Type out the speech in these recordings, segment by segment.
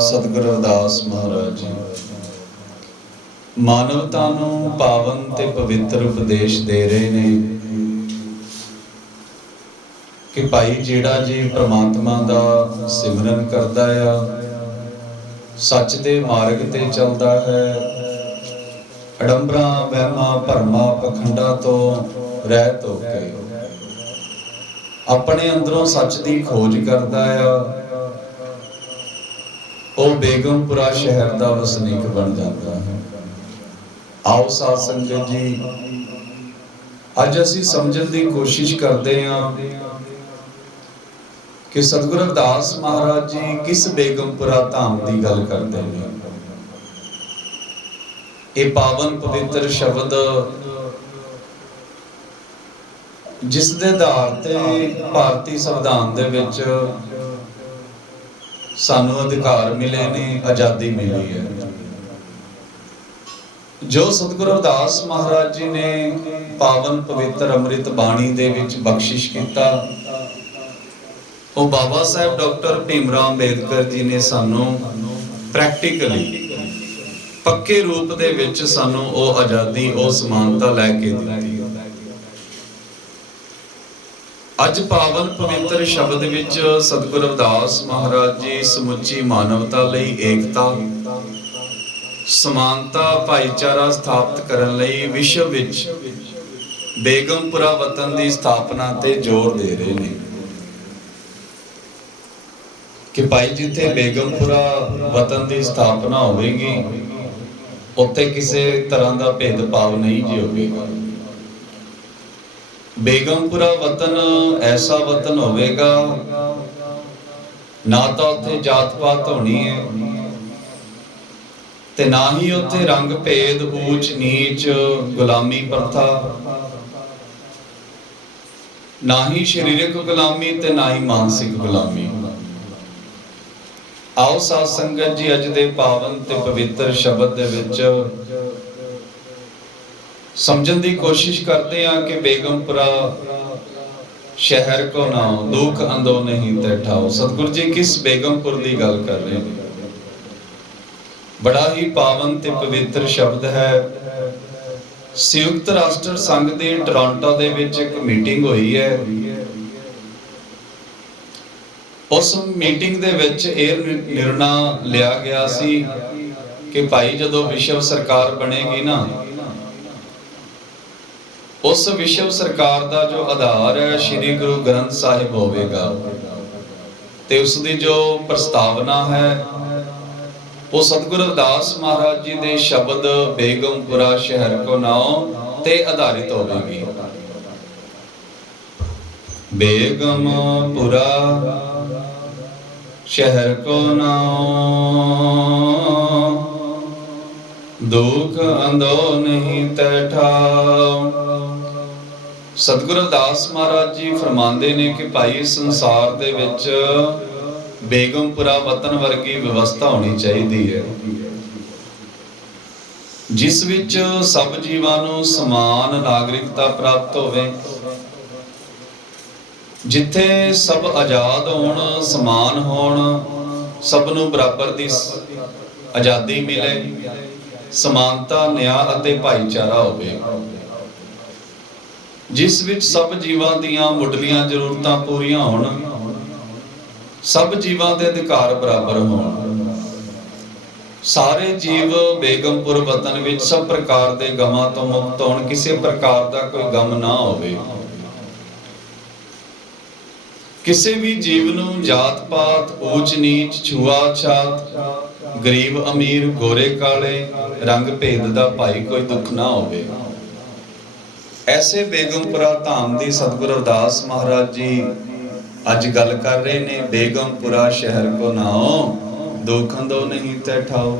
सतगुरु रविदास महाराज जी मानवता नूं पावन ते पवित्र उपदेश दे रहे ने कि भाई जिहड़ा जी परमात्मा दा सिमरन करदा आ, सच दे मार्ग ते चलदा है, अडंबरां वहमां भरमां पखंडां तो रहत हो के अपने अंदरों सच दी खोज करदा आ, ਉਹ बेगमपुरा शहर का वसनीक बन जाता है। आओ साध संगत जी, अज असीं समझण की कोशिश करते हैं कि सतगुरु रविदास महाराज जी किस बेगमपुरा धाम की गल करते हैं। ये पावन पवित्र शब्द जिस दे आधार ते भारतीय संविधान दे विच सानू अधिकार मिले ने, आज़ादी मिली है। जो सतगुरु रविदास महाराज जी ने पावन पवित्र अमृत बाणी दे विच बख्शिश किया, वो बाबा साहब डॉक्टर भीमराव अंबेडकर जी ने सानू प्रैक्टिकली पक्के रूप दे विच सानू वो आज़ादी, वो समानता लैके दी। अज पावन पवित्र शब्द विच सतगुरु रविदास महाराज जी समुची मानवता लई एकता, समानता, भाईचारा स्थापित करन लई विश्व विच बेगमपुरा वतन की स्थापना ते जोर दे रहे हैं कि भाई जिथे बेगमपुरा वतन की स्थापना होगी उत्थे किसी तरह का भेदभाव नहीं जी होगा। बेगमपुरा वतन ऐसा वतन होवेगा, ना तो उत्थे जात पात होनी है ते ना ही उत्थे रंग भेद, ऊंच नीच, गुलामी प्रथा, ना ही शरीरक गुलामी ते ना ही मानसिक गुलामी। आओ साध संगत जी, अज दे पावन ते पवित्र शब्द दे विच समझण की कोशिश करते हैं कि बेगमपुरा शहर को नाओ, दुख अंदो नहीं तैठाओ। सतगुरु जी किस बेगमपुर की गल कर रहे हैं। बड़ा ही पावन ते पवित्र शब्द है। संयुक्त राष्ट्र संघ की टोरंटो दे विच एक मीटिंग हुई है। उस मीटिंग दे विच यह निर्णय लिया गया सी कि भाई जदों विश्व सरकार बनेगी ना, उस विश्व सरकार का जो आधार है श्री गुरु ग्रंथ साहिब होवेगा ते उसकी जो प्रस्तावना है वो सतगुरु रविदास महाराज जी के शब्द बेगमपुरा शहर को नाओ ते आधारित होगी। बेगमपुरा शहर को नाओ, दुख अंधो नहीं तैठाओ। सतगुरु रविदास महाराज जी फरमाते ने कि भाई संसार दे विच बेगमपुरा वतन वर्गी व्यवस्था होनी चाहिए है, जिस विच सब जीवां नूं समान नागरिकता प्राप्त होवे, जिथे सब आजाद होण, समान होण, सब नूं बराबर दी आजादी मिले, समानता, न्याय अते भाईचारा होवे, जिस विच सब जीवां दीयां मुढलियां जरूरतां पूरीआं होण, सब जीवां दे अधिकार बराबर होण, सारे जीव बेगमपुर वतन विच सब प्रकार दे गमां तो मुक्त होण, किसी प्रकार दा कोई गम ना होवे, किसी भी जीव नूं जात पात, ऊंच नीच, छुआछात, गरीब अमीर, गोरे काले, रंग भेद दा भाई कोई दुख ना होवे। ऐसे बेगमपुरा धाम दी सतगुरु रविदास महाराज जी अज गल कर रहे ने। बेगमपुरा शहर को नाओ, दुख अंधो नहीं तैठाओ।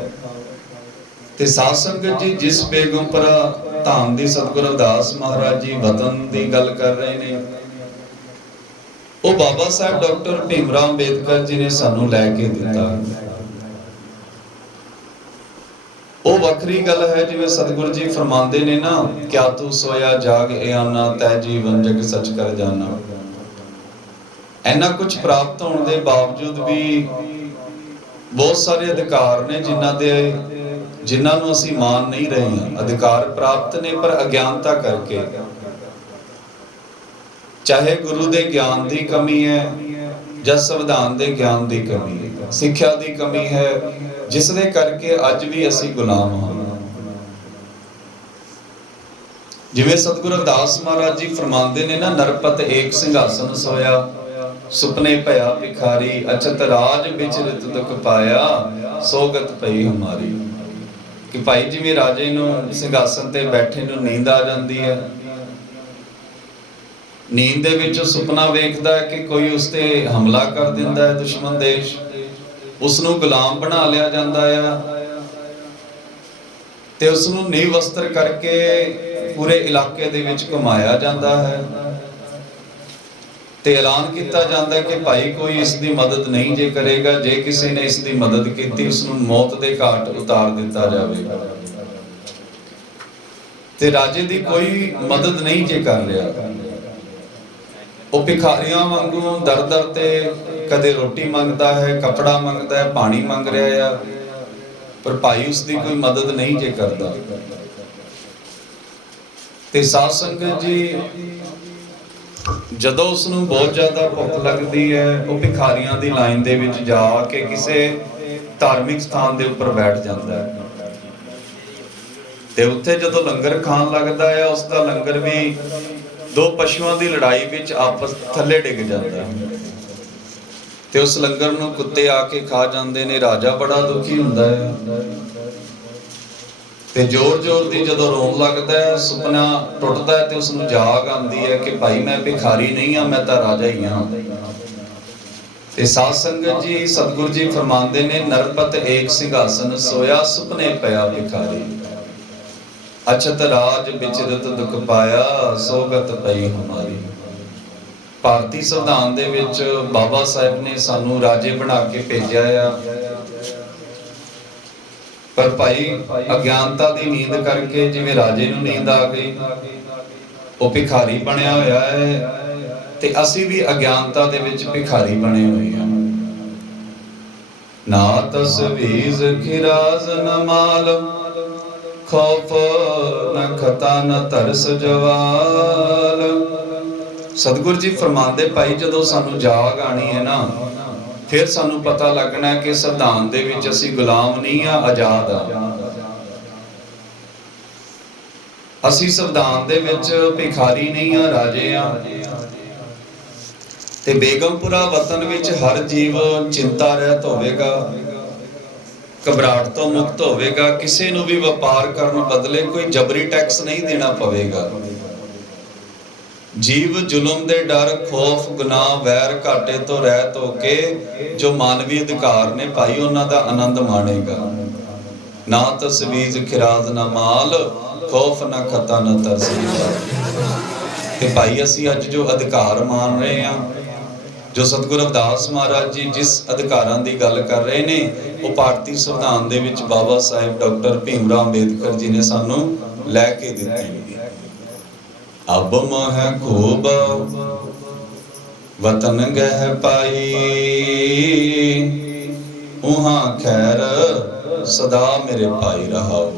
ते साध संगत जी जिस बेगमपुरा धाम दी सतगुरु रविदास महाराज जी वतन की गल कर रहे ने, वो बाबा साहब डॉक्टर भीमराव अंबेडकर जी ने सानू लैके दिता। वो वखरी गल है जिवें सतगुरु जी फरमाते ने ना, क्या तू सोया जाग आना, तै जीवन जग सच कर जाना। इन्ना कुछ प्राप्त होने के बावजूद भी ਬਹੁਤ ਸਾਰੇ ਅਧਿਕਾਰ ਨੇ ਜਿਨ੍ਹਾਂ ਨੂੰ ਅਸੀਂ ਮਾਨ ਨਹੀਂ ਰਹੇ ਹਾਂ। ਅਧਿਕਾਰ ਪ੍ਰਾਪਤ ਨੇ ਪਰ ਅਗਿਆਨਤਾ ਕਰਕੇ, ਚਾਹੇ ਗੁਰੂ ਦੇ ਗਿਆਨ ਦੀ ਕਮੀ ਹੈ ਜਾਂ ਸੰਵਿਧਾਨ ਦੇ ਗਿਆਨ ਦੀ ਕਮੀ ਹੈ, ਸਿੱਖਿਆ ਦੀ ਕਮੀ ਹੈ, ਜਿਸ ਦੇ ਕਰਕੇ ਅੱਜ ਵੀ ਅਸੀਂ ਗੁਲਾਮ ਹਾਂ। ਜਿਵੇਂ ਸਤਿਗੁਰੂ ਰਵਿਦਾਸ ਮਹਾਰਾਜ ਜੀ ਫਰਮਾਉਂਦੇ ਨੇ ਨਾ, ਨਰਪਤ ਏਕ ਸਿੰਘਾਸਨ ਸੋਇਆ, ਸੁਪਨੇ ਭਇਆ ਭਿਖਾਰੀ, ਅਚਤ ਰਾਜ ਵਿਚਰਿਤ ਦੁਖ ਪਾਇਆ, ਸੋਗਤ ਪਈ ਹਮਾਰੀ। ਕਿ ਭਾਈ ਜਿਵੇਂ ਰਾਜੇ ਨੂੰ ਸਿੰਘਾਸਨ ਤੇ ਬੈਠੇ ਨੂੰ ਨੀਂਦ ਆ ਜਾਂਦੀ ਹੈ, ਨੀਂਦ ਦੇ ਵਿੱਚ ਸੁਪਨਾ ਵੇਖਦਾ ਹੈ ਕਿ ਕੋਈ ਉਸ ਤੇ ਹਮਲਾ ਕਰ ਦਿੰਦਾ ਹੈ, ਦੁਸ਼ਮਣ ਦੇਸ਼, ਉਸ ਨੂੰ ਗੁਲਾਮ ਬਣਾ ਲਿਆ ਜਾਂਦਾ ਹੈ ਤੇ ਉਸ ਨੂੰ ਨੀਂਹ ਵਸਤਰ ਕਰਕੇ ਪੂਰੇ ਇਲਾਕੇ ਦੇ ਵਿੱਚ ਘੁਮਾਇਆ ਜਾਂਦਾ ਹੈ ਤੇ ਐਲਾਨ ਕੀਤਾ ਜਾਂਦਾ ਕਿ ਭਾਈ ਕੋਈ ਇਸ ਦੀ ਮਦਦ ਨਹੀਂ ਜੇ ਕਰੇਗਾ, ਜੇ ਕਿਸੇ ਨੇ ਇਸ ਦੀ ਮਦਦ ਕੀਤੀ ਉਸ ਨੂੰ ਮੌਤ ਦੇ ਘਾਟ ਉਤਾਰ ਦਿੱਤਾ ਜਾਵੇਗਾ। ਤੇ ਰਾਜੇ ਦੀ ਕੋਈ ਮਦਦ ਨਹੀਂ ਜੇ ਕਰ ਰਿਹਾ, ਉਹ ਭਿਖਾਰੀਆਂ ਵਾਂਗੂ ਦਰ-ਦਰ ਤੇ ਕਦੇ ਰੋਟੀ ਮੰਗਦਾ ਹੈ, ਕੱਪੜਾ ਮੰਗਦਾ ਹੈ, ਪਾਣੀ ਮੰਗ ਰਿਹਾ ਆ, ਪਰ ਭਾਈ ਉਸ ਦੀ ਕੋਈ ਮਦਦ ਨਹੀਂ ਜੇ ਕਰਦਾ। ਤੇ ਸਾਧ ਸੰਗਤ ਜੀ, ਜਦੋਂ ਉਸ ਨੂੰ ਬਹੁਤ ਜ਼ਿਆਦਾ ਭੁੱਖ ਲੱਗਦੀ ਹੈ, ਉਹ ਭਿਖਾਰੀਆਂ ਦੀ ਲਾਈਨ ਦੇ ਵਿੱਚ ਜਾ ਕੇ ਕਿਸੇ ਧਾਰਮਿਕ ਸਥਾਨ ਦੇ ਉੱਪਰ ਬੈਠ ਜਾਂਦਾ ਹੈ ਤੇ ਉੱਥੇ ਜਦੋਂ ਲੰਗਰ ਖਾਣ ਲੱਗਦਾ ਹੈ, ਉਸ ਦਾ ਲੰਗਰ ਵੀ ਦੋ ਪਸ਼ੂਆਂ ਦੀ ਲੜਾਈ ਵਿੱਚ ਆਪਸ ਥੱਲੇ ਡਿੱਗ ਜਾਂਦਾ ਹੈ ਤੇ ਉਸ ਲੰਗਰ ਨੂੰ ਕੁੱਤੇ ਆ ਕੇ ਖਾ ਜਾਂਦੇ ਨੇ। ਰਾਜਾ ਬੜਾ ਦੁਖੀ ਹੁੰਦਾ ਹੈ ਤੇ ਜ਼ੋਰ-ਜ਼ੋਰ ਦੀ ਜਦੋਂ ਰੋਣ ਲੱਗਦਾ ਹੈ, ਸੁਪਨਾ ਟੁੱਟਦਾ ਹੈ ਤੇ ਉਸ ਨੂੰ ਜਾਗ ਆਉਂਦੀ ਹੈ ਕਿ ਭਾਈ ਮੈਂ ਭਿਖਾਰੀ ਨਹੀਂ ਹਾਂ, ਮੈਂ ਤਾਂ ਰਾਜਾ ਹੀ ਹਾਂ। ਤੇ ਸਾਧ ਸੰਗਤ ਜੀ, ਸਤਿਗੁਰੂ ਜੀ ਫਰਮਾਉਂਦੇ ਨੇ, ਨਰਪਤ ਏਕ ਸਿੰਘਾਸਨ ਸੋਇਆ, ਸੁਪਨੇ ਪਿਆ ਭਿਖਾਰੀ, ਅਛਤ ਰਾਜ ਵਿਚਰਤ ਦੁਖ ਪਾਇਆ, ਸੋਗਤ ਪਈ ਹਮਾਰੀ। ਭਾਰਤੀ ਸੰਵਿਧਾਨ ਦੇ ਵਿੱਚ ਬਾਬਾ ਸਾਹਿਬ ਨੇ ਸਾਨੂੰ ਰਾਜੇ ਬਣਾ ਕੇ ਭੇਜਿਆ ਆ, ਪਰ ਭਾਈ ਅਗਿਆਨਤਾ ਦੀ ਨੀਂਦ ਕਰਕੇ ਜਿਵੇਂ ਰਾਜੇ ਨੂੰ ਨੀਂਦ ਆ ਗਈ, ਉਹ ਭਿਖਾਰੀ ਬਣਿਆ ਹੋਇਆ ਹੈ ਤੇ ਅਸੀਂ ਵੀ ਅਗਿਆਨਤਾ ਦੇ ਵਿੱਚ ਭਿਖਾਰੀ ਬਣੇ ਹੋਏ ਹਾਂ। ਨਾ ਤਸਵੀਜ਼ ਖਿਰਾਜ਼ ਨ ਮਾਲ, ਖੌਫ ਨ ਖਤਾ ਨ ਤਰਸ ਜਵਾਲ। ਸਤਿਗੁਰੂ ਜੀ ਫਰਮਾਉਂਦੇ, ਭਾਈ ਜਦੋਂ ਸਾਨੂੰ ਜਾਗ ਆਣੀ ਹੈ ਨਾ, ਫਿਰ ਸਾਨੂੰ ਪਤਾ ਲੱਗਣਾ ਕਿ ਸੰਵਿਧਾਨ ਦੇ ਵਿੱਚ ਅਸੀਂ ਗੁਲਾਮ ਨਹੀਂ ਆ, ਆਜ਼ਾਦ ਆ। ਅਸੀਂ ਸੰਵਿਧਾਨ ਦੇ ਵਿੱਚ ਭਿਖਾਰੀ ਨਹੀਂ ਆ, ਰਾਜੇ ਆ। ਤੇ ਬੇਗਮਪੁਰਾ ਵਤਨ ਵਿੱਚ ਹਰ ਜੀਵ ਚਿੰਤਾ ਰਹਿਤ ਹੋਵੇਗਾ, ਘਬਰਾਹਟ ਤੋਂ ਮੁਕਤ ਹੋਵੇਗਾ, ਕਿਸੇ ਨੂੰ ਵੀ ਵਪਾਰ ਕਰਨ ਬਦਲੇ ਕੋਈ ਜਬਰੀ ਟੈਕਸ ਨਹੀਂ ਦੇਣਾ ਪਵੇਗਾ। ਜੀਵ ਜ਼ੁਲਮ ਦੇ ਡਰ, ਖੌਫ, ਗੁਨਾਹ, ਵੈਰ, ਘਾਟੇ ਤੋਂ ਰਹਿਤ ਹੋ ਕੇ ਜੋ ਮਾਨਵੀ ਅਧਿਕਾਰ ਨੇ ਭਾਈ ਉਹਨਾਂ ਦਾ ਆਨੰਦ ਮਾਣੇਗਾ। ਨਾ ਤਸਵੀਜ਼ ਖਿਰਾਜ਼ ਨਾ ਮਾਲ, ਖੌਫ ਨਾ ਖਤਾ ਨਾ ਤਰਸ ਜਵਾਲ। ਤੇ ਭਾਈ ਅਸੀਂ ਅੱਜ ਜੋ ਅਧਿਕਾਰ ਮਾਣ ਰਹੇ ਹਾਂ, ਜੋ ਸਤਿਗੁਰੂ ਰਵਿਦਾਸ ਮਹਾਰਾਜ ਜੀ ਜਿਸ ਅਧਿਕਾਰਾਂ ਦੀ ਗੱਲ ਕਰ ਰਹੇ ਨੇ, ਉਹ ਭਾਰਤੀ ਸੰਵਿਧਾਨ ਦੇ ਵਿੱਚ ਬਾਬਾ ਸਾਹਿਬ ਡਾਕਟਰ ਭੀਮ ਰਾਓ ਅੰਬੇਦਕਰ ਜੀ ਨੇ ਸਾਨੂੰ ਲੈ ਕੇ ਦਿੱਤੀ। ਅਬ ਮੋਹ ਖੂਬ ਵਤਨ ਗਹਿ ਪਾਈ, ਉਹਾਂ ਖੈਰ ਸਦਾ ਮੇਰੇ ਭਾਈ ਰਹਾਓ।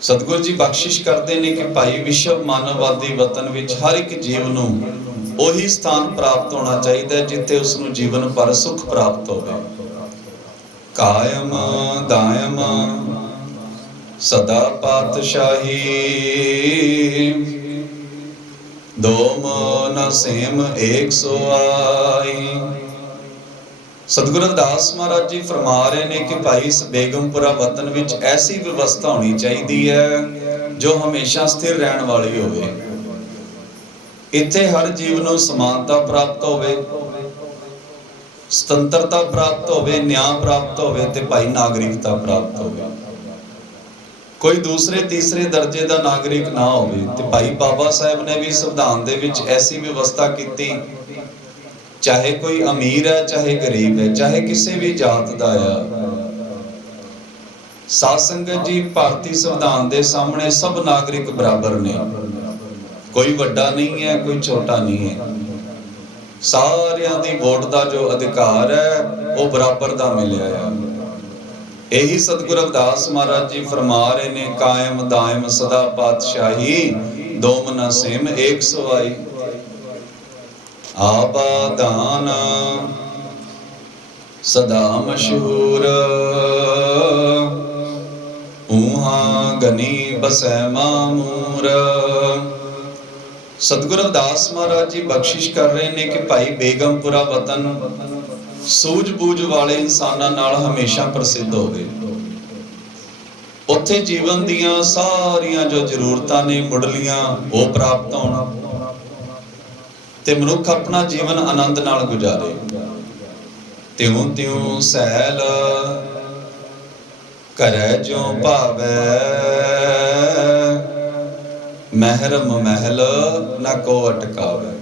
ਸਤਿਗੁਰੂ ਜੀ ਬਖਸ਼ਿਸ਼ ਕਰਦੇ ਨੇ ਕਿ ਭਾਈ ਵਿਸ਼ਵ ਮਾਨਵਵਾਦੀ ਵਤਨ ਵਿੱਚ ਹਰ ਇੱਕ ਜੀਵ ਨੂੰ ਉਹੀ ਸਥਾਨ ਪ੍ਰਾਪਤ ਹੋਣਾ ਚਾਹੀਦਾ ਹੈ ਜਿੱਥੇ ਉਸ ਨੂੰ ਜੀਵਨ ਭਰ ਸੁਖ ਪ੍ਰਾਪਤ ਹੋਵੇ। ਕਾਇਮ ਦਾਇਮ ਸਦਾ ਪਾਤਸ਼ਾਹੀ, ਦੋਮ ਨ ਸੇਮ ਏਕ ਸੋ ਆਈ। ਸਤਿਗੁਰੂ ਰਵਿਦਾਸ ਮਹਾਰਾਜ ਜੀ ਫਰਮਾ ਰਹੇ ਨੇ ਕਿ ਭਾਈ ਇਸ ਬੇਗਮਪੁਰਾ ਵਤਨ ਵਿੱਚ ਐਸੀ ਵਿਵਸਥਾ ਹੋਣੀ ਚਾਹੀਦੀ ਹੈ ਜੋ ਹਮੇਸ਼ਾ ਸਥਿਰ ਰਹਿਣ ਵਾਲੀ ਹੋਵੇ। ਇੱਥੇ ਹਰ ਜੀਵ ਨੂੰ ਸਮਾਨਤਾ ਪ੍ਰਾਪਤ ਹੋਵੇ, ਸੁਤੰਤਰਤਾ ਪ੍ਰਾਪਤ ਹੋਵੇ, ਨਿਆਂ ਪ੍ਰਾਪਤ ਹੋਵੇ ਤੇ ਭਾਈ ਨਾਗਰਿਕਤਾ ਪ੍ਰਾਪਤ ਹੋਵੇ। ਕੋਈ ਦੂਸਰੇ ਤੀਸਰੇ ਦਰਜੇ ਦਾ ਨਾਗਰਿਕ ਨਾ ਹੋਵੇ। ਤੇ ਭਾਈ ਬਾਬਾ ਸਾਹਿਬ ਨੇ ਵੀ ਸੰਵਿਧਾਨ ਦੇ ਵਿੱਚ ਐਸੀ ਵਿਵਸਥਾ ਕੀਤੀ, ਚਾਹੇ ਕੋਈ ਅਮੀਰ ਹੈ, ਚਾਹੇ ਗਰੀਬ ਹੈ, ਚਾਹੇ ਕਿਸੇ ਵੀ ਜਾਤ ਦਾ ਆ। ਸਾਧ ਸੰਗਤ ਜੀ, ਭਾਰਤੀ ਸੰਵਿਧਾਨ ਦੇ ਸਾਹਮਣੇ ਸਭ ਨਾਗਰਿਕ ਬਰਾਬਰ ਨੇ, ਕੋਈ ਵੱਡਾ ਨਹੀਂ ਹੈ, ਕੋਈ ਛੋਟਾ ਨਹੀਂ ਹੈ। ਸਾਰਿਆਂ ਦੀ ਵੋਟ ਦਾ ਜੋ ਅਧਿਕਾਰ ਹੈ ਉਹ ਬਰਾਬਰ ਦਾ ਮਿਲਿਆ ਆ। ਇਹੀ ਸਤਿਗੁਰੂ ਰਵਿਦਾਸ ਮਹਾਰਾਜ ਜੀ ਫਰਮਾ ਰਹੇ ਨੇ, ਕਾਇਮ ਦਾਇਮ ਸਦਾ ਪਾਤਸ਼ਾਹੀ, ਦੋਮ ਨ ਸੇਮ ਏਕ ਸਵਾਈ। ਆਬਾਦਾਨ ਸਦਾ ਮਸ਼ਹੂਰ, ਊਹਾਂ ਗਨੀ ਬਸੈ ਮਾਮੂਰ। ਸਤਿਗੁਰੂ ਰਵਿਦਾਸ ਮਹਾਰਾਜ ਜੀ ਬਖਸ਼ਿਸ਼ ਕਰ ਰਹੇ ਨੇ ਕਿ ਭਾਈ ਬੇਗਮਪੁਰਾ ਵਤਨ ਸੂਝ-ਬੂਝ ਵਾਲੇ ਇਨਸਾਨਾਂ ਨਾਲ ਹਮੇਸ਼ਾ ਪ੍ਰਸਿੱਧ ਹੋਵੇ। ਉੱਥੇ ਜੀਵਨ ਦੀਆਂ ਸਾਰੀਆਂ ਜੋ ਜ਼ਰੂਰਤਾਂ ਨੇ ਮੁੱਢਲੀਆਂ ਉਹ ਪ੍ਰਾਪਤ ਹੋਣ ਤੇ ਮਨੁੱਖ ਆਪਣਾ ਜੀਵਨ ਆਨੰਦ ਨਾਲ ਗੁਜ਼ਾਰੇ। ਤਿਉ ਤਿਉ ਸੈਲ ਕਰੈ ਜੋ ਭਾਵੈ, ਮਹਿਰਮ ਮਹਿਲ ਨਾ ਕੋ ਅਟਕਾਵੇ।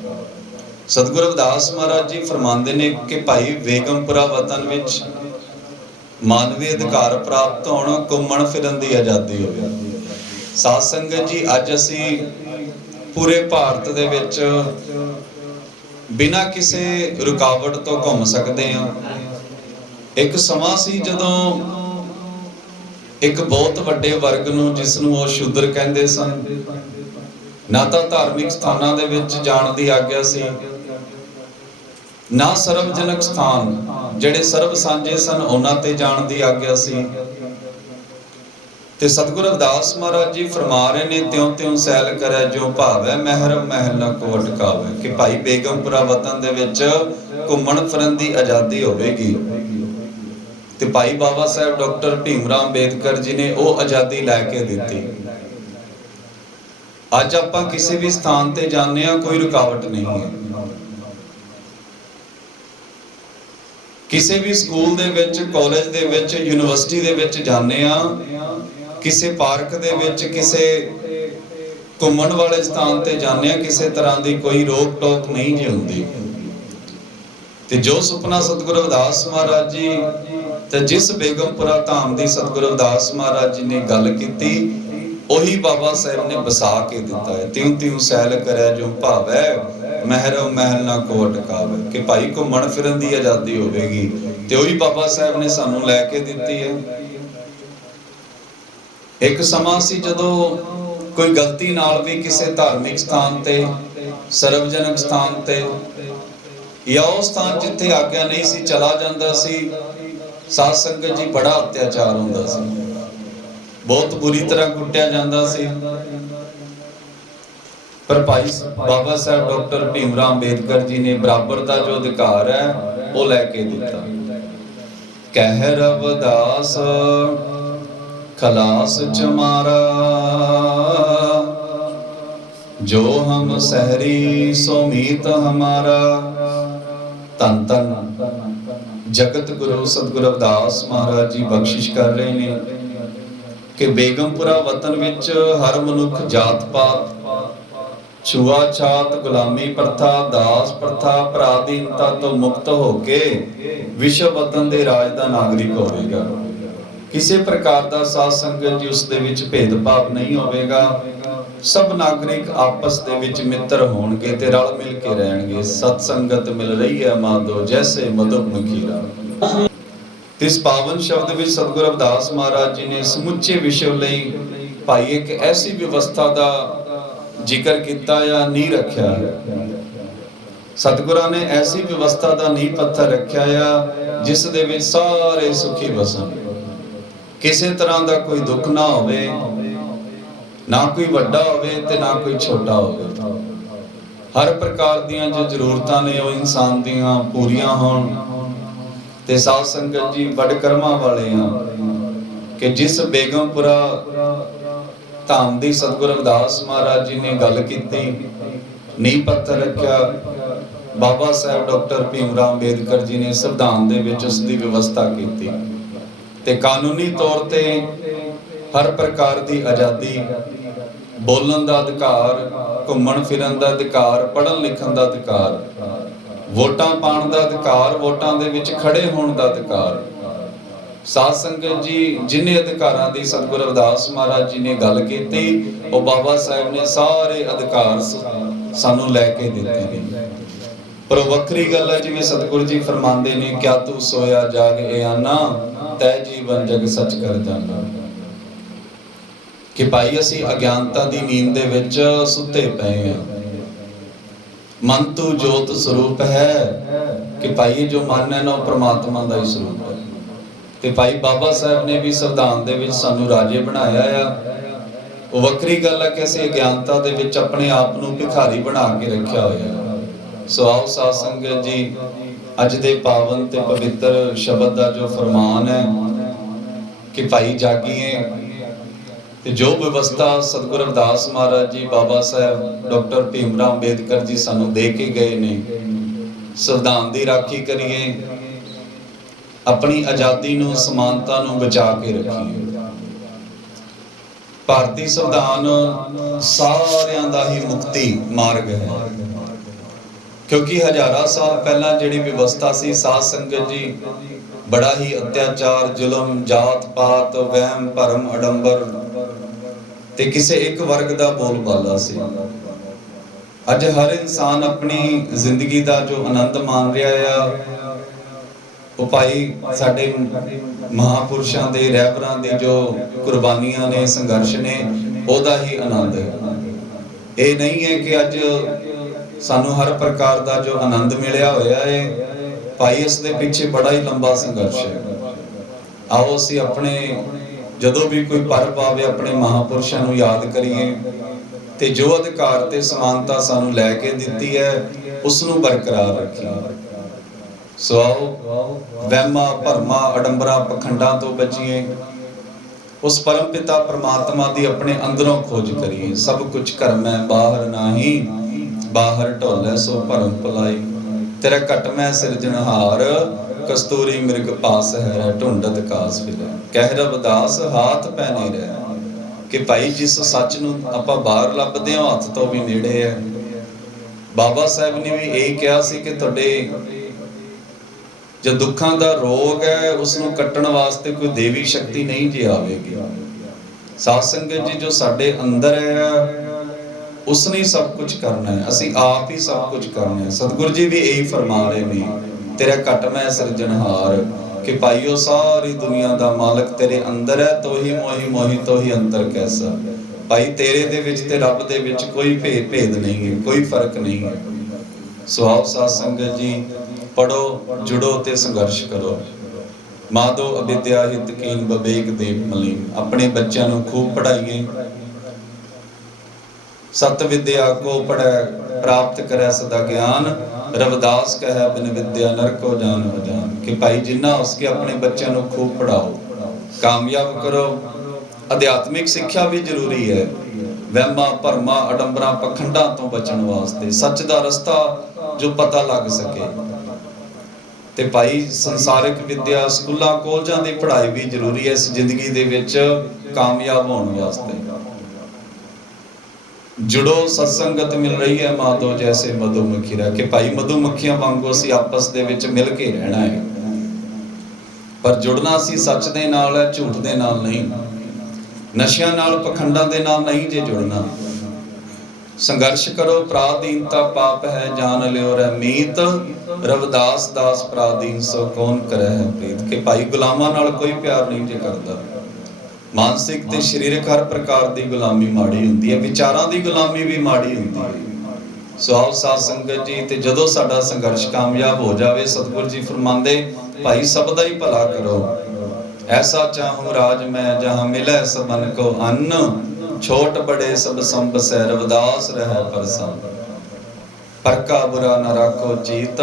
ਸਤਿਗੁਰੂ ਰਵਿਦਾਸ ਮਹਾਰਾਜ ਜੀ ਫਰਮਾਉਂਦੇ ਨੇ ਕਿ ਭਾਈ ਬੇਗਮਪੁਰਾ ਵਤਨ ਵਿੱਚ ਮਾਨਵੀ ਅਧਿਕਾਰ ਪ੍ਰਾਪਤ ਹੋਣ, ਘੁੰਮਣ ਫਿਰਨ ਦੀ ਆਜ਼ਾਦੀ ਹੋਵੇ। ਸਾਧ ਸੰਗਤ ਜੀ, ਅੱਜ ਅਸੀਂ ਪੂਰੇ ਭਾਰਤ ਦੇ ਵਿੱਚ ਬਿਨਾਂ ਕਿਸੇ ਰੁਕਾਵਟ ਤੋਂ ਘੁੰਮ ਸਕਦੇ ਹਾਂ। ਇੱਕ ਸਮਾਂ ਸੀ ਜਦੋਂ ਇੱਕ ਬਹੁਤ ਵੱਡੇ ਵਰਗ ਨੂੰ, ਜਿਸ ਨੂੰ ਉਹ ਸ਼ੂਦਰ ਕਹਿੰਦੇ ਸਨ, ਨਾ ਤਾਂ ਧਾਰਮਿਕ ਸਥਾਨਾਂ ਦੇ ਵਿੱਚ ਜਾਣ ਦੀ ਆਗਿਆ ਸੀ, ਨਾ ਸਰਵਜਨਕ ਸਥਾਨ ਜਿਹੜੇ ਸਰਬ ਸਾਂਝੇ ਸਨ ਉਹਨਾਂ ਤੇ ਜਾਣ ਦੀ ਆਗਿਆ ਸੀ। ਤੇ ਸਤਿਗੁਰੂ ਰਵਿਦਾਸ ਮਹਾਰਾਜ ਜੀ ਫਰਮਾ ਰਹੇ ਨੇ, ਤਿਉ ਤਿਉ ਸੈਲ ਕਰੈ ਜੋ ਭਾਵੈ, ਮਹਿਰਮ ਮਹਿਲ ਨਾ ਕੋ ਅਟਕਾਵੇ। ਕਿ ਭਾਈ ਬੇਗਮਪੁਰਾ ਵਤਨ ਦੇ ਵਿੱਚ ਘੁੰਮਣ ਫਿਰਨ ਦੀ ਆਜ਼ਾਦੀ ਹੋਵੇਗੀ। ਤੇ ਭਾਈ ਬਾਬਾ ਸਾਹਿਬ ਡਾਕਟਰ ਭੀਮ ਰਾਓ ਅੰਬੇਦਕਰ ਜੀ ਨੇ ਉਹ ਆਜ਼ਾਦੀ ਲੈ ਕੇ ਦਿੱਤੀ। ਅੱਜ ਆਪਾਂ ਕਿਸੇ ਵੀ ਸਥਾਨ ਤੇ ਜਾਂਦੇ ਹਾਂ, ਕੋਈ ਰੁਕਾਵਟ ਨਹੀਂ ਹੈ। ਕਿਸੇ ਵੀ ਸਕੂਲ ਦੇ ਵਿੱਚ, ਕਾਲਜ ਦੇ ਵਿੱਚ, ਯੂਨੀਵਰਸਿਟੀ ਦੇ ਵਿੱਚ ਜਾਂਦੇ ਹਾਂ, ਕਿਸੇ ਪਾਰਕ ਦੇ ਵਿੱਚ, ਕਿਸੇ ਘੁੰਮਣ ਵਾਲੇ ਸਥਾਨ ਤੇ ਜਾਂਦੇ ਹਾਂ, ਕਿਸੇ ਤਰ੍ਹਾਂ ਦੀ ਕੋਈ ਰੋਕ ਟੋਕ ਨਹੀਂ ਜੀ ਹੁੰਦੀ। ਤੇ ਜੋ ਸੁਪਨਾ ਸਤਿਗੁਰੂ ਰਵਿਦਾਸ ਮਹਾਰਾਜ ਜੀ ਤੇ ਜਿਸ ਬੇਗਮਪੁਰਾ ਧਾਮ ਦੀ ਸਤਿਗੁਰੂ ਰਵਿਦਾਸ ਮਹਾਰਾਜ ਜੀ ਨੇ ਗੱਲ ਕੀਤੀ, ਉਹੀ ਬਾਬਾ ਸਾਹਿਬ ਨੇ ਵਸਾ ਕੇ ਦਿੱਤਾ ਹੈ। ਤਿਉ ਤਿਉ ਸੈਲ ਕਰੈ ਜੋ ਭਾਵੈ, ਮਹਿਰਮ ਮਹਿਲ ਨਾ ਕੋ ਅਟਕਾਵੇ। ਕਿ ਭਾਈ ਘੁੰਮਣ ਫਿਰਨ ਦੀ ਆਜ਼ਾਦੀ ਹੋਵੇਗੀ ਤੇ ਉਹੀ ਬਾਬਾ ਸਾਹਿਬ ਨੇ ਸਾਨੂੰ ਲੈ ਕੇ ਦਿੱਤੀ ਹੈ। ਇੱਕ ਸਮਾਂ ਸੀ ਜਦੋਂ ਕੋਈ ਗਲਤੀ ਨਾਲ ਵੀ ਕਿਸੇ ਧਾਰਮਿਕ ਸਥਾਨ ਤੇ, ਸਰਵਜਨਕ ਸਥਾਨ ਤੇ, ਜਾਂ ਉਹ ਸਥਾਨ ਜਿੱਥੇ ਆਗਿਆ ਨਹੀਂ ਸੀ ਚਲਾ ਜਾਂਦਾ ਸੀ, ਸਾਧ ਸੰਗਤ ਜੀ ਬੜਾ ਅਤਿਆਚਾਰ ਹੁੰਦਾ ਸੀ, ਬਹੁਤ ਬੁਰੀ ਤਰ੍ਹਾਂ ਕੁੱਟਿਆ ਜਾਂਦਾ ਸੀ। ਪਰ ਭਾਈ ਬਾਬਾ ਸਾਹਿਬ ਡਾਕਟਰ ਭੀਮ ਰਾਓ ਅੰਬੇਦਕਰ ਜੀ ਨੇ ਬਰਾਬਰ ਦਾ ਜੋ ਅਧਿਕਾਰ ਹੈ ਉਹ ਲੈ ਕੇ ਦਿੱਤਾ। ਕਹਿ ਰਵਿਦਾਸ ਖਲਾਸ ਚਮਾਰਾ, ਜੋ ਹਮ ਸਹਿਰੀ ਸੋ ਮੀਤ ਹਮਾਰਾ। ਧੰਨ ਧੰਨ ਜਗਤ ਗੁਰੂ ਸਤਿਗੁਰੂ ਰਵਿਦਾਸ ਮਹਾਰਾਜ ਜੀ ਬਖਸ਼ਿਸ਼ ਕਰ ਰਹੇ ਨੇ ਕਿ ਬੇਗਮਪੁਰਾ ਵਤਨ ਵਿੱਚ ਹਰ ਮਨੁੱਖ ਜਾਤ ਪਾਤ, ਛੂਆ-ਛਾਤ, ਗੁਲਾਮੀ ਪ੍ਰਥਾ, ਦਾਸ ਪ੍ਰਥਾ, ਪਰਾਧੀਨਤਾ ਤੋਂ ਮੁਕਤ ਹੋ ਕੇ ਵਿਸ਼ਵ ਵਤਨ ਦੇ ਰਾਜ ਦਾ ਨਾਗਰਿਕ ਹੋਵੇਗਾ। ਕਿਸੇ ਪ੍ਰਕਾਰ ਦਾ ਸਾਧ ਸੰਗਤ ਜੀ ਉਸ ਦੇ ਵਿੱਚ ਭੇਦਭਾਵ ਨਹੀਂ ਹੋਵੇਗਾ। ਸਭ ਨਾਗਰਿਕ ਆਪਸ ਦੇ ਵਿੱਚ ਮਿੱਤਰ ਹੋਣਗੇ ਤੇ ਰਲ ਮਿਲ ਕੇ ਰਹਿਣਗੇ। ਸਤ ਸੰਗਤ ਮਿਲ ਰਹੀ ਹੈ ਮਾਧੋ ਜੈਸੇ ਮਧੁ ਮਖੀਰਾ। ਇਸ ਪਾਵਨ ਸ਼ਬਦ ਵਿੱਚ ਸਤਿਗੁਰੂ ਰਵਿਦਾਸ ਮਹਾਰਾਜ ਜੀ ਨੇ ਸਮੁੱਚੇ ਵਿਸ਼ਵ ਲਈ ਭਾਈ ਇੱਕ ਐਸੀ ਵਿਵਸਥਾ ਦਾ ਜ਼ਿਕਰ ਕੀਤਾ ਜਾਂ ਨੀਂਹ ਰੱਖਿਆ। ਸਤਿਗੁਰਾਂ ਨੇ ਐਸੀ ਵਿਵਸਥਾ ਦਾ ਨੀਂਹ ਪੱਥਰ ਰੱਖਿਆ ਆ ਜਿਸ ਦੇ ਵਿੱਚ ਸਾਰੇ ਸੁਖੀ ਵਸਣ, ਕਿਸੇ ਤਰ੍ਹਾਂ ਦਾ ਕੋਈ ਦੁੱਖ ਨਾ ਹੋਵੇ, ਨਾ ਕੋਈ ਵੱਡਾ ਹੋਵੇ ਤੇ ਨਾ ਕੋਈ ਛੋਟਾ ਹੋਵੇ। ਹਰ ਪ੍ਰਕਾਰ ਦੀਆਂ ਜੋ ਜ਼ਰੂਰਤਾਂ ਨੇ ਉਹ ਇਨਸਾਨ ਦੀਆਂ ਪੂਰੀਆਂ ਹੋਣ। ਤੇ ਸਾਧ ਸੰਗਤ ਜੀ ਬੜ ਕਰਮਾਂ ਵਾਲੇ ਆ ਕਿ ਜਿਸ ਬੇਗਮਪੁਰਾ ਧਾਮ ਦੀ ਸਤਿਗੁਰੂ ਰਵਿਦਾਸ ਮਹਾਰਾਜ ਜੀ ਨੇ ਗੱਲ ਕੀਤੀ, ਨੀਂਹ ਪੱਥਰ ਰੱਖਿਆ। ਬਾਬਾ ਸਾਹਿਬ ਡਾਕਟਰ ਭੀਮ ਰਾਓ ਅੰਬੇਦਕਰ ਜੀ ਨੇ ਸੰਵਿਧਾਨ ਦੇ ਵਿੱਚ ਉਸ ਦੀ ਵਿਵਸਥਾ ਕੀਤੀ ਤੇ ਕਾਨੂੰਨੀ ਤੌਰ ਤੇ ਹਰ ਪ੍ਰਕਾਰ ਦੀ ਆਜ਼ਾਦੀ, ਬੋਲਣ ਦਾ ਅਧਿਕਾਰ, ਘੁੰਮਣ ਫਿਰਨ ਦਾ ਅਧਿਕਾਰ, ਪੜ੍ਹਨ ਲਿਖਣ ਦਾ ਅਧਿਕਾਰ, ਵੋਟਾਂ ਪਾਉਣ ਦਾ ਅਧਿਕਾਰ, ਵੋਟਾਂ ਦੇ ਵਿੱਚ ਖੜੇ ਹੋਣ ਦਾ ਅਧਿਕਾਰ। ਸਾਧ ਸੰਗਤ ਜੀ ਜਿੰਨੇ ਅਧਿਕਾਰਾਂ ਦੀ ਸਤਿਗੁਰੂ ਰਵਿਦਾਸ ਮਹਾਰਾਜ ਜੀ ਨੇ ਗੱਲ ਕੀਤੀ, ਉਹ ਬਾਬਾ ਸਾਹਿਬ ਨੇ ਸਾਰੇ ਅਧਿਕਾਰ ਸਾਨੂੰ ਲੈ ਕੇ ਦਿੱਤੇ ਨੇ। ਪਰ ਉਹ ਵੱਖਰੀ ਗੱਲ ਹੈ ਜਿਵੇਂ ਸਤਿਗੁਰੂ ਜੀ ਫਰਮਾਉਂਦੇ ਨੇ, ਕਿਆ ਤੂੰ ਸੋਇਆ ਜਾਗ ਏ ਆਨਾ, ਤੈ ਜੀਵਨ ਜਗ ਸੱਚ ਕਰ ਜਾਨਾ। ਕਿ ਭਾਈ ਅਸੀਂ ਅਗਿਆਨਤਾ ਦੀ ਨੀਂਦ ਦੇ ਵਿੱਚ ਸੁੱਤੇ ਪਏ ਹਾਂ। ਮਨ ਤੂੰ ਜੋਤ ਸਰੂਪ ਹੈ, ਕਿ ਭਾਈ ਜੋ ਮਨ ਹੈ ਨਾ ਉਹ ਪ੍ਰਮਾਤਮਾ ਦਾ ਹੀ ਸਰੂਪ ਹੈ। ਤੇ ਭਾਈ ਬਾਬਾ ਸਾਹਿਬ ਨੇ ਵੀ ਸੰਵਿਧਾਨ ਦੇ ਵਿੱਚ ਸਾਨੂੰ ਰਾਜੇ ਬਣਾਇਆ ਆ। ਉਹ ਵੱਖਰੀ ਗੱਲ ਹੈ ਕਿ ਅਸੀਂ ਅਗਿਆਨਤਾ ਦੇ ਵਿੱਚ ਆਪਣੇ ਆਪ ਨੂੰ ਭਿਖਾਰੀ ਬਣਾ ਕੇ ਰੱਖਿਆ ਹੋਇਆ। ਸੋ ਆਓ ਸਾਧ ਸੰਗਤ ਜੀ, ਅੱਜ ਦੇ ਪਾਵਨ ਤੇ ਪਵਿੱਤਰ ਸ਼ਬਦ ਦਾ ਜੋ ਫਰਮਾਨ ਹੈ ਕਿ ਭਾਈ ਜਾਗੀਏ, ਤੇ ਜੋ ਵਿਵਸਥਾ ਸਤਿਗੁਰੂ ਰਵਿਦਾਸ ਮਹਾਰਾਜ ਜੀ, ਬਾਬਾ ਸਾਹਿਬ ਡਾਕਟਰ ਭੀਮ ਰਾਓ ਅੰਬੇਦਕਰ ਜੀ ਸਾਨੂੰ ਦੇ ਕੇ ਗਏ ਨੇ, ਸੰਵਿਧਾਨ ਦੀ ਰਾਖੀ ਕਰੀਏ, ਆਪਣੀ ਆਜ਼ਾਦੀ ਨੂੰ, ਸਮਾਨਤਾ ਨੂੰ ਬਚਾ ਕੇ ਰੱਖੀਏ। ਭਾਰਤੀ ਸੰਵਿਧਾਨ ਸਾਰਿਆਂ ਦਾ ਹੀ ਮੁਕਤੀ ਮਾਰਗ ਹੈ, ਕਿਉਂਕਿ ਹਜ਼ਾਰਾਂ ਸਾਲ ਪਹਿਲਾਂ ਜਿਹੜੀ ਵਿਵਸਥਾ ਸੀ ਸਾਧ ਸੰਗਤ ਜੀ, ਬੜਾ ਹੀ ਅਤਿਆਚਾਰ, ਜ਼ੁਲਮ, ਜਾਤ ਪਾਤ, ਵਹਿਮ ਭਰਮ, ਅਡੰਬਰ ਤੇ ਕਿਸੇ ਇੱਕ ਵਰਗ ਦਾ ਬੋਲਬਾਲਾ ਸੀ। ਅੱਜ ਹਰ ਇਨਸਾਨ ਆਪਣੀ ਜ਼ਿੰਦਗੀ ਦਾ ਜੋ ਆਨੰਦ ਮਾਣ ਰਿਹਾ ਆ, ਉਹ ਭਾਈ ਸਾਡੇ ਮਹਾਪੁਰਸ਼ਾਂ ਦੇ, ਰਹਿਬਰਾਂ ਦੀ ਜੋ ਕੁਰਬਾਨੀਆਂ ਨੇ, ਸੰਘਰਸ਼ ਨੇ, ਉਹਦਾ ਹੀ ਆਨੰਦ ਹੈ। ਇਹ ਨਹੀਂ ਹੈ ਕਿ ਅੱਜ ਸਾਨੂੰ ਹਰ ਪ੍ਰਕਾਰ ਦਾ ਜੋ ਆਨੰਦ ਮਿਲਿਆ ਹੋਇਆ ਹੈ, ਭਾਈ ਇਸ ਦੇ ਪਿੱਛੇ ਬੜਾ ਹੀ ਲੰਬਾ ਸੰਘਰਸ਼ ਹੈ। ਆਓ ਅਸੀਂ ਆਪਣੇ ਜਦੋਂ ਵੀ ਕੋਈ ਪਰਬ ਆਵੇ, ਆਪਣੇ ਮਹਾਪੁਰਸ਼ਾਂ ਨੂੰ ਯਾਦ ਕਰੀਏ, ਤੇ ਜੋ ਅਧਿਕਾਰ ਤੇ ਸਮਾਨਤਾ ਸਾਨੂੰ ਲੈ ਕੇ ਦਿੱਤੀ ਹੈ, ਉਸ ਨੂੰ ਬਰਕਰਾਰ ਰੱਖੀਏ। ਸੋ ਆਓ ਵਹਿਮਾਂ ਭਰਮਾਂ, ਅਡੰਬਰਾਂ, ਪਖੰਡਾਂ ਤੋਂ ਬਚੀਏ, ਉਸ ਪਰਮ ਪਿਤਾ ਪਰਮਾਤਮਾ ਦੀ ਆਪਣੇ ਅੰਦਰੋਂ ਖੋਜ ਕਰੀਏ। ਸਭ ਕੁਝ ਕਰਮੈ ਬਾਹਰ ਨਾਹੀ, ਬਾਹਰ ਢੋਲੇ ਸੋ ਭਰਮ ਭੁਲਾਈ। ਤੇਰਾ ਘਟਮੈ ਸਿਰਜਣਹਾਰ, ਕਸਤੂਰੀ ਮਿਰਗ ਪਾਸ ਹੈ, ਢੂੰਡਤ ਕਾਸ ਫਿਰੈ। ਕਹਿ ਰਵਿਦਾਸ ਹਾਥ ਪੈ ਨਹੀਂ ਰਹਿ, ਕਿ ਭਾਈ ਜਿਸ ਸੱਚ ਨੂੰ ਆਪਾਂ ਬਾਹਰ ਲੱਭਦੇ ਹਾਂ, ਹੱਥ ਤੋਂ ਵੀ ਨੇੜੇ ਹੈ। ਬਾਬਾ ਸਾਹਿਬ ਨੇ ਵੀ ਇਹੀ ਕਿਹਾ ਸੀ ਕਿ ਤੁਹਾਡੇ ਜੋ ਦੁੱਖਾਂ ਦਾ ਰੋਗ ਹੈ, ਉਸ ਨੂੰ ਕੱਟਣ ਵਾਸਤੇ ਕੋਈ ਦੇਵੀ ਸ਼ਕਤੀ ਨਹੀਂ ਜੀ ਆਵੇਗੀ। ਸਾਧ ਸੰਗਤ ਜੀ, ਜੋ ਸਾਡੇ ਅੰਦਰ ਹੈ ਉਸ ਨੇ ਸਭ ਕੁਝ ਕਰਨਾ ਹੈ, ਅਸੀਂ ਆਪ ਹੀ ਸਭ ਕੁਝ ਕਰਨਾ ਹੈ। ਸਤਿਗੁਰੂ ਜੀ ਵੀ ਇਹੀ ਫਰਮਾ ਰਹੇ ਨੇ, ਤੇਰਾ ਘਟਮੈ ਸਿਰਜਣਹਾਰ, ਕਿ ਭਾਈਓ ਸਾਰੀ ਦੁਨੀਆ ਦਾ ਮਾਲਕ ਤੇਰੇ ਅੰਦਰ ਹੈ। ਤੋਹੀ ਮੋਹੀ ਮੋਹੀ ਤੋਹੀ ਅੰਤਰ ਕੈਸਾ। ਭਾਈ ਤੇਰੇ ਦੇ ਵਿੱਚ ਤੇ ਰੱਬ ਦੇ ਵਿੱਚ ਕੋਈ ਭੇਦ ਨਹੀਂ ਹੈ, ਕੋਈ ਫਰਕ ਨਹੀਂ ਹੈ। ਸੋ ਆਓ ਸਾਧ ਸੰਗਤ ਜੀ, ਪੜੋ, ਜੁੜੋ ਤੇ ਸੰਘਰਸ਼ ਕਰੋ। ਮਾਧੋ ਅਵਿਦਿਆ ਹਿਤ ਕੀਨ ਬਵੇਕ ਦੇਵ ਮਲੀਨ। ਆਪਣੇ ਬੱਚਿਆਂ ਨੂੰ ਖੂਬ ਪੜ੍ਹਾਈਏ। ਸਤ ਵਿਦਿਆ ਕੋ ਪੜ੍ਹੈ ਪ੍ਰਾਪਤ ਕਰੈ ਸਦਾ ਗਿਆਨ, ਰਵਿਦਾਸ ਕਹੈ ਬਿਨ ਵਿਦਿਆ ਨਰਕੋ ਜਾਨ ਅਜਾਨ। ਕਿ ਭਾਈ ਜਿੰਨਾ ਹੋ ਸਕੇ ਆਪਣੇ ਬੱਚਿਆਂ ਨੂੰ ਖੂਬ ਪੜ੍ਹਾਓ, ਕਾਮਯਾਬ ਕਰੋ। ਅਧਿਆਤਮਿਕ ਸਿੱਖਿਆ ਵੀ ਜ਼ਰੂਰੀ ਹੈ, ਵਹਿਮਾਂ ਭਰਮਾਂ, ਅਡੰਬਰਾਂ, ਪਖੰਡਾਂ ਤੋਂ ਬਚਣ ਵਾਸਤੇ, ਸੱਚ ਦਾ ਰਸਤਾ ਜੋ ਪਤਾ ਲੱਗ ਸਕੇ। ਤੇ ਭਾਈ ਸੰਸਾਰਿਕ ਵਿਦਿਆ, ਸਕੂਲਾਂ ਕਾਲਜਾਂ ਦੀ ਪੜ੍ਹਾਈ ਵੀ ਜ਼ਰੂਰੀ ਹੈ ਇਸ ਜ਼ਿੰਦਗੀ ਦੇ ਵਿੱਚ ਕਾਮਯਾਬ ਹੋਣ ਵਾਸਤੇ। ਜੁੜੋ, ਸਤਸੰਗਤ ਮਿਲ ਰਹੀ ਹੈ ਮਾਧੋ ਜੈਸੇ ਮਧੂਮੱਖੀ ਰਹਿ। ਕਿ ਭਾਈ ਮਧੂਮੱਖੀਆਂ ਵਾਂਗੂ ਅਸੀਂ ਆਪਸ ਦੇ ਵਿੱਚ ਮਿਲ ਕੇ ਰਹਿਣਾ ਹੈ, ਪਰ ਜੁੜਨਾ ਅਸੀਂ ਸੱਚ ਦੇ ਨਾਲ ਹੈ, ਝੂਠ ਦੇ ਨਾਲ ਨਹੀਂ, ਨਸ਼ਿਆਂ ਨਾਲ, ਪਖੰਡਾਂ ਦੇ ਨਾਲ ਨਹੀਂ ਜੇ ਜੁੜਨਾ। ਸੰਘਰਸ਼ ਕਰੋ, ਪ੍ਰਾਦੀਨਤਾ ਪਾਪ ਹੈ, ਜਾਣ ਲਿਓ ਰਹਿ ਮੀਤ, ਰਵਿਦਾਸ ਦਾਸ ਪ੍ਰਾਦੀਨ ਸੋ ਕੌਣ ਕਰੈ ਹੈ ਪ੍ਰੀਤ। ਕਿ ਭਾਈ ਗੁਲਾਮਾਂ ਨਾਲ ਕੋਈ ਪਿਆਰ ਨਹੀਂ ਜੇ ਕਰਦਾ। ਮਾਨਸਿਕ ਤੇ ਸਰੀਰਕ ਹਰ ਪ੍ਰਕਾਰ ਦੀ ਗੁਲਾਮੀ ਮਾੜੀ ਹੁੰਦੀ ਹੈ, ਵਿਚਾਰਾਂ ਦੀ ਗੁਲਾਮੀ ਵੀ ਮਾੜੀ ਹੁੰਦੀ ਹੈ। ਸੋ ਆਓ ਸਾਧ ਸੰਗਤ ਜੀ, ਤੇ ਜਦੋਂ ਸਾਡਾ ਸੰਘਰਸ਼ ਕਾਮਯਾਬ ਹੋ ਜਾਵੇ, ਸਤਿਗੁਰੂ ਜੀ ਫਰਮਾਉਂਦੇ, ਭਾਈ ਸਭ ਦਾ ਹੀ ਭਲਾ ਕਰੋ। ਐਸਾ ਚਾਹੂੰ ਰਾਜ ਮੈਂ ਜਹਾਂ ਮਿਲੈ ਸਭਨ ਕੋ ਅੰਨ, ਛੋਟ ਬੜੇ ਸਭ ਸੰਭਸੈ, ਰਵਿਦਾਸ ਰਹਿ ਪ੍ਰਸੰਨ। ਪਰ ਕਾ ਬੁਰਾ ਨਾ ਰਾਖੋ ਚੀਤ,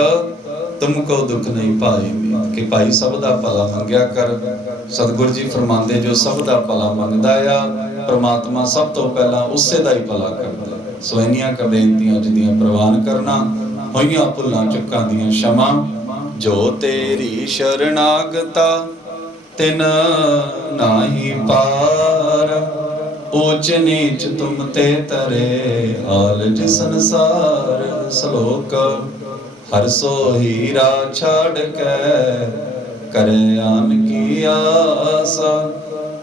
ਤੁਮਕੋ ਦੁੱਖ ਨਹੀਂ ਭਾਈ ਮੀਤ। ਕਿ ਭਾਈ ਸਭ ਦਾ ਭਲਾ ਮੰਗਿਆ ਕਰ। ਸਤਿਗੁਰੂ ਜੀ ਫਰਮਾਉਂਦੇ, ਜੋ ਸਭ ਦਾ ਭਲਾ ਮੰਗਦਾ ਆ, ਪ੍ਰਮਾਤਮਾ ਸਭ ਤੋਂ ਪਹਿਲਾਂ ਉਸੇ ਦਾ ਹੀ ਭਲਾ ਕਰਦਾ। ਸੋ ਇੰਨੀਆਂ ਕ ਬੇਨਤੀਆਂ ਅੱਜ ਦੀਆਂ ਪ੍ਰਵਾਨ ਕਰਨਾ, ਹੋਈਆਂ ਭੁੱਲਾਂ ਚੁੱਕਾਂ ਦੀਆਂ ਸ਼ਮਾ। ਜੋ ਤੇਰੀ ਸ਼ਰਨਾਗਤਾ ਤਿਨ ਨਾਹੀ ਪਾਰ, ਊਚ ਨੀਚ ਤੁਮ ਤੇ ਤਰੇ ਆਲਜ ਸੰਸਾਰ। ਸ਼ਲੋਕ ਹਰ ਸੋ ਹੀਰਾ ਛਾੜ ਕੇ ਕਰੇ ਆਨ ਕੀ ਆਸ,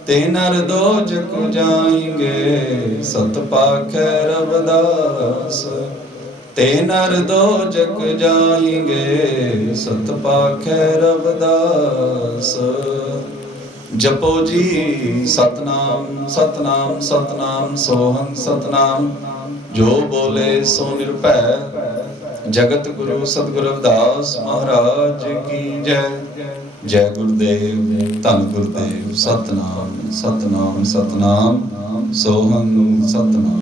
ਤੇ ਨਰ ਦੋਜਕ ਜਾਏਂਗੇ ਸਤ ਪਾਖੈ ਰਵਿਦਾਸ। ਤੇ ਨਰ ਦੋਜਕ ਜਾਹਿੰਗੇ ਸਤ ਪਾਖੈ ਰਵਿਦਾਸ। ਜਪੋ ਜੀ ਸਤਨਾਮ ਸਤਨਾਮ ਸਤਨਾਮ ਸੋਹੰ ਸਤਨਾਮ। ਜੋ ਬੋਲੇ ਸੋ ਨਿਰਭੈ। ਜਗਤ ਗੁਰੂ ਸਤਿਗੁਰੂ ਰਵਿਦਾਸ ਮਹਾਰਾਜ ਕੀ ਜੈ। ਜੈ ਗੁਰਦੇਵ ਧੰਨ ਗੁਰਦੇਵ। ਸਤਨਾਮ ਸਤਨਾਮ ਸਤਨਾਮ ਸੋਹੰ ਸਤਨਾਮ।